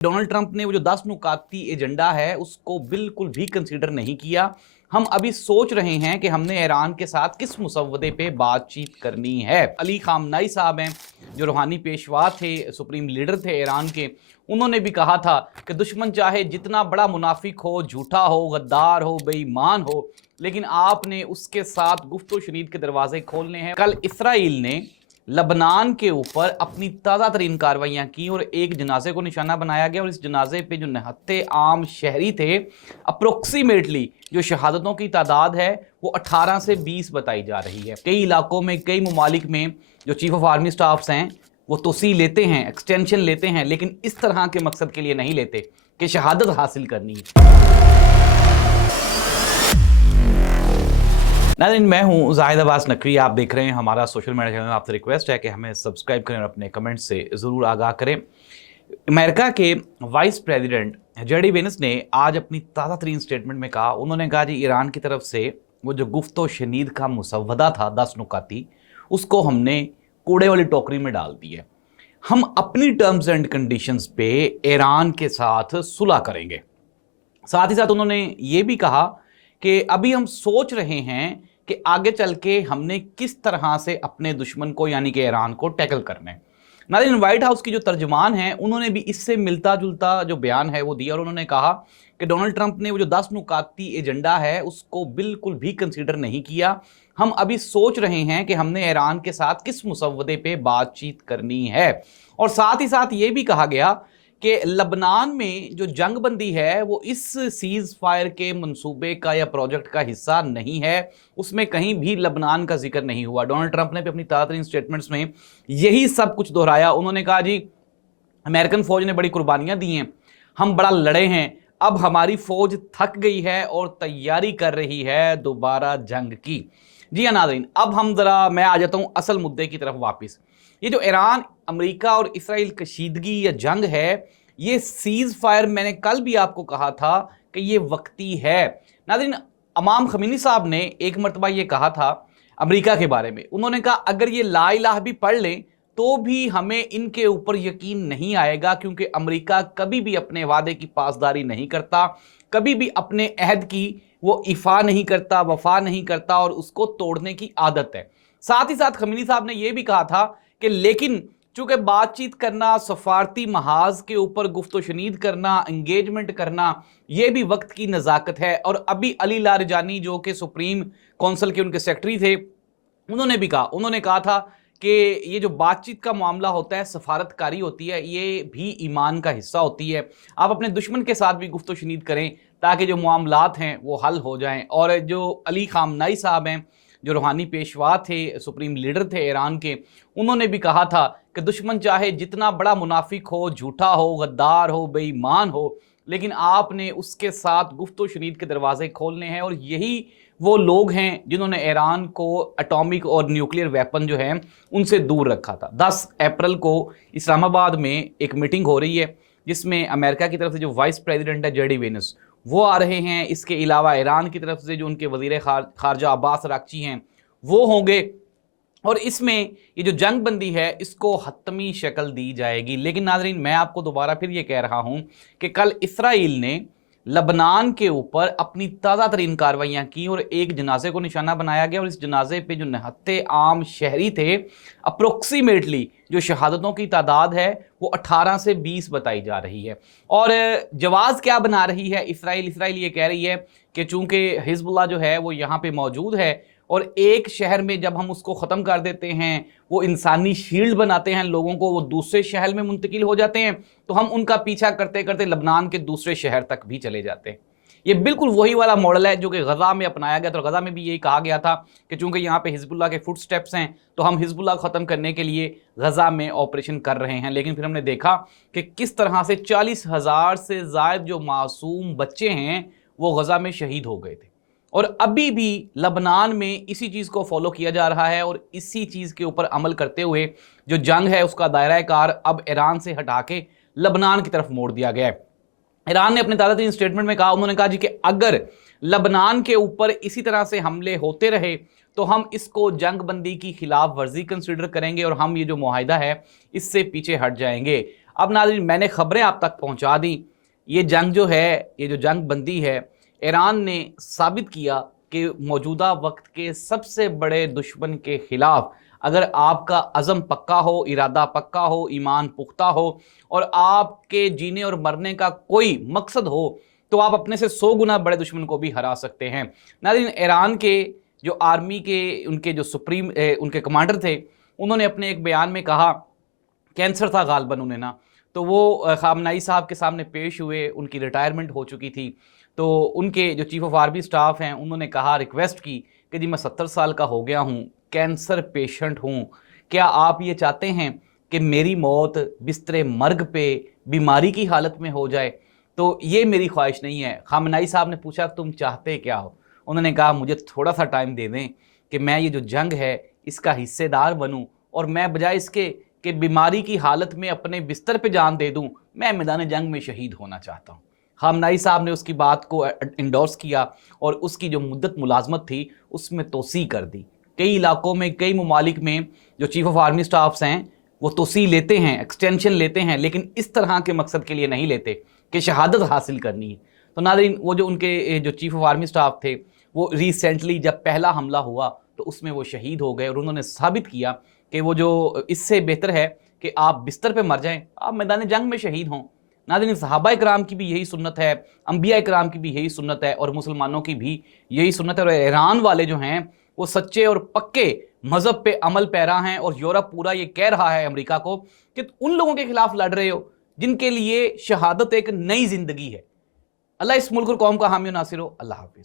Donald Trump ने वो जो 10 नुकाती एजेंडा है उसको बिल्कुल भी कंसीडर नहीं किया। हम अभी सोच रहे हैं कि हमने ईरान के साथ किस मुसव्वदे पे बातचीत करनी है। अली खामनाई साहब हैं जो रूहानी पेशवा थे, सुप्रीम लीडर थे ईरान के, उन्होंने भी कहा था कि दुश्मन चाहे जितना बड़ा मुनाफिक हो, झूठा हो, गद्दार हो, बेईमान हो, लेकिन आपने उसके साथ गुफ्तो शनीद के दरवाजे खोलने हैं। कल इसराइल ने लबनान के ऊपर अपनी ताज़ा तरीन कार्रवाइयाँ की और एक जनाजे को निशाना बनाया गया और इस जनाजे पे जो निहत्ते आम शहरी थे, अप्रोक्सीमेटली जो शहादतों की तादाद है वो 18 से 20 बताई जा रही है। कई इलाकों में, कई ममालिक में जो चीफ ऑफ आर्मी स्टाफ्स हैं वो तोसी लेते हैं, एक्सटेंशन लेते हैं, लेकिन इस तरह के मकसद के लिए नहीं लेते कि शहादत हासिल करनी है। नाज़रीन, मैं हूं जाहिद अब्बास नकवी, आप देख रहे हैं हमारा सोशल मीडिया चैनल। आपसे रिक्वेस्ट है कि हमें सब्सक्राइब करें और अपने कमेंट से ज़रूर आगाह करें। अमेरिका के वाइस प्रेसिडेंट जेडी वेंस ने आज अपनी ताज़ा तरीन स्टेटमेंट में कहा, उन्होंने कहा जी ईरान की तरफ से वो जो गुफ्तो शनीद का मुसव्वदा था 10 नुकाती, उसको हमने कूड़े वाली टोकरी में डाल दी है। हम अपनी टर्म्स एंड कंडीशंस पे ईरान के साथ सुलह करेंगे। साथ ही साथ उन्होंने ये भी कहा कि अभी हम सोच रहे हैं कि आगे चल के हमने किस तरह से अपने दुश्मन को यानी कि ईरान को टैकल करना है। नाज़रीन, व्हाइट हाउस की जो तर्जुमान है उन्होंने भी इससे मिलता जुलता जो बयान है वो दिया और उन्होंने कहा कि डोनाल्ड ट्रंप ने वो जो 10 नुकाती एजेंडा है उसको बिल्कुल भी कंसीडर नहीं किया। हम अभी सोच रहे हैं कि हमने ईरान के साथ किस मुसव्वदे पे बातचीत करनी है। और साथ ही साथ ये भी कहा गया कि लबनान में जो जंग बंदी है वो इस सीज फायर के मंसूबे का या प्रोजेक्ट का हिस्सा नहीं है, उसमें कहीं भी लबनान का जिक्र नहीं हुआ। डोनाल्ड ट्रंप ने भी अपनी ताज़ा स्टेटमेंट्स में यही सब कुछ दोहराया। उन्होंने कहा जी अमेरिकन फौज ने बड़ी कुर्बानियां दी हैं, हम बड़ा लड़े हैं, अब हमारी फौज थक गई है और तैयारी कर रही है दोबारा जंग की। जी हाँ नाज़रीन, अब मैं आ जाता हूँ असल मुद्दे की तरफ वापस। ये जो ईरान, अमेरिका और इसराइल कशीदगी या जंग है, ये सीज फायर मैंने कल भी आपको कहा था कि ये वक्ती है। नाज़रीन, इमाम खमीनी साहब ने एक मरतबा ये कहा था अमेरिका के बारे में, उन्होंने कहा अगर ये ला इलाह भी पढ़ लें तो भी हमें इनके ऊपर यकीन नहीं आएगा, क्योंकि अमेरिका कभी भी अपने वादे की पासदारी नहीं करता, कभी भी अपने अहद की वो इफा नहीं करता, वफा नहीं करता और उसको तोड़ने की आदत है। साथ ही साथ खमीनी साहब ने यह भी कहा था कि लेकिन चूंकि बातचीत करना, सफारती महाज के ऊपर गुफ्तो शनीद करना, एंगेजमेंट करना, यह भी वक्त की नज़ाकत है। और अभी अली लारजानी जो कि सुप्रीम काउंसिल के उनके सेक्रेटरी थे, उन्होंने कहा था कि ये जो बातचीत का मामला होता है, सफारतकारी होती है, ये भी ईमान का हिस्सा होती है। आप अपने दुश्मन के साथ भी गुफ्तो शनीद करें ताकि जो मामलात हैं वो हल हो जाएं। और जो अली खामनाई साहब हैं जो रूहानी पेशवा थे, सुप्रीम लीडर थे ईरान के, उन्होंने भी कहा था कि दुश्मन चाहे जितना बड़ा मुनाफिक हो, झूठा हो, गद्दार हो, बेईमान हो, लेकिन आपने उसके साथ गुफ्तो शनीद के दरवाजे खोलने हैं। और यही वो लोग हैं जिन्होंने ईरान को एटॉमिक और न्यूक्लियर वेपन जो है उनसे दूर रखा था। 10 अप्रैल को इस्लामाबाद में एक मीटिंग हो रही है जिसमें अमेरिका की तरफ से जो वाइस प्रेसिडेंट है जेडी वेंस वो आ रहे हैं। इसके अलावा ईरान की तरफ से जो उनके वजीर खारजा अब्बास अराक्ची हैं वो होंगे और इसमें ये जो जंग बंदी है इसको हतमी शक्ल दी जाएगी। लेकिन नाज़रीन, मैं आपको दोबारा फिर ये कह रहा हूं कि कल इसराइल ने लबनान के ऊपर अपनी ताज़ा तरीन कार्रवाइयाँ की और एक जनाजे को निशाना बनाया गया और इस जनाजे पे जो निहत्ते आम शहरी थे, अप्रोक्सीमेटली जो शहादतों की तादाद है वो 18 से 20 बताई जा रही है। और जवाज़ क्या बना रही है इसराइल ये कह रही है कि चूंकि हिजबुल्लाह जो है वो यहाँ पे मौजूद है और एक शहर में जब हम उसको ख़त्म कर देते हैं, वो इंसानी शील्ड बनाते हैं लोगों को, वो दूसरे शहर में मुंतकिल हो जाते हैं, तो हम उनका पीछा करते करते लबनान के दूसरे शहर तक भी चले जाते हैं। ये बिल्कुल वही वाला मॉडल है जो कि गज़ा में अपनाया गया। तो गज़ा में भी यही कहा गया था कि चूंकि यहाँ पे हिजबुल्लाह के फुट स्टेप्स हैं तो हम हिजबुल्लाह को ख़त्म करने के लिए गज़ा में ऑपरेशन कर रहे हैं। लेकिन फिर हमने देखा कि किस तरह से 40,000 से ज़ायद जो मासूम बच्चे हैं वो गज़ा में शहीद हो गए थे। और अभी भी लबनान में इसी चीज़ को फॉलो किया जा रहा है और इसी चीज़ के ऊपर अमल करते हुए जो जंग है उसका दायरा कार अब ईरान से हटा के लबनान की तरफ मोड़ दिया गया है। ईरान ने अपने ताज़ा स्टेटमेंट में कहा, उन्होंने कहा जी कि अगर लबनान के ऊपर इसी तरह से हमले होते रहे तो हम इसको जंग बंदी की खिलाफ वर्जी कंसिडर करेंगे और हम ये जो मुआहिदा है इससे पीछे हट जाएंगे। अब नाज़रीन मैंने खबरें आप तक पहुंचा दी। ये जंग जो है, ये जो जंग बंदी है, ईरान ने साबित किया कि मौजूदा वक्त के सबसे बड़े दुश्मन के खिलाफ अगर आपका अज़म पक्का हो, इरादा पक्का हो, ईमान पुख्ता हो और आपके जीने और मरने का कोई मकसद हो, तो आप अपने से 100 गुना बड़े दुश्मन को भी हरा सकते हैं। नाज़रीन ईरान के जो आर्मी के उनके जो सुप्रीम उनके कमांडर थे, उन्होंने अपने एक बयान में कहा, कैंसर था गालबन उन्हें ना, तो वो खामनाई साहब के सामने पेश हुए, उनकी रिटायरमेंट हो चुकी थी। तो उनके जो चीफ़ ऑफ आर्मी स्टाफ हैं उन्होंने कहा, रिक्वेस्ट की कि जी मैं 70 साल का हो गया हूँ, कैंसर पेशेंट हूँ, क्या आप ये चाहते हैं कि मेरी मौत बिस्तरे मर्ग पे बीमारी की हालत में हो जाए? तो ये मेरी ख्वाहिश नहीं है। खामनाई साहब ने पूछा तुम चाहते क्या हो? उन्होंने कहा मुझे थोड़ा सा टाइम दे दें कि मैं ये जो जंग है इसका हिस्सेदार बनूं और मैं बजाय इसके कि बीमारी की हालत में अपने बिस्तर पे जान दे दूं, मैं मैदान जंग में शहीद होना चाहता हूं। खामनाई साहब ने उसकी बात को इंडोर्स किया और उसकी जो मुद्दत मुलाजमत थी उसमें तोसी कर दी। कई इलाकों में, कई ममालिक में जो चीफ ऑफ आर्मी स्टाफ्स हैं वो तोसी लेते हैं, एक्सटेंशन लेते हैं, लेकिन इस तरह के मकसद के लिए नहीं लेते कि शहादत हासिल करनी है। तो नाज़रीन वो जो उनके जो चीफ ऑफ आर्मी स्टाफ थे वो रिसेंटली जब पहला हमला हुआ तो उसमें वो शहीद हो गए और उन्होंने साबित किया कि वो जो इससे बेहतर है कि आप बिस्तर पे मर जाएं, आप मैदान जंग में शहीद हों। नाज़रीन सहाबा इकराम की भी यही सुन्नत है, अंबिया इकराम की भी यही सुन्नत है और मुसलमानों की भी यही सुन्नत है। और ईरान वाले जो हैं वो सच्चे और पक्के मज़हब पे अमल पैरा हैं और यूरोप पूरा ये कह रहा है अमेरिका को कि उन लोगों के खिलाफ लड़ रहे हो जिनके लिए शहादत एक नई जिंदगी है। अल्लाह इस मुल्क और कौम का हामी और नासिर हो। अल्लाह हाफिज़।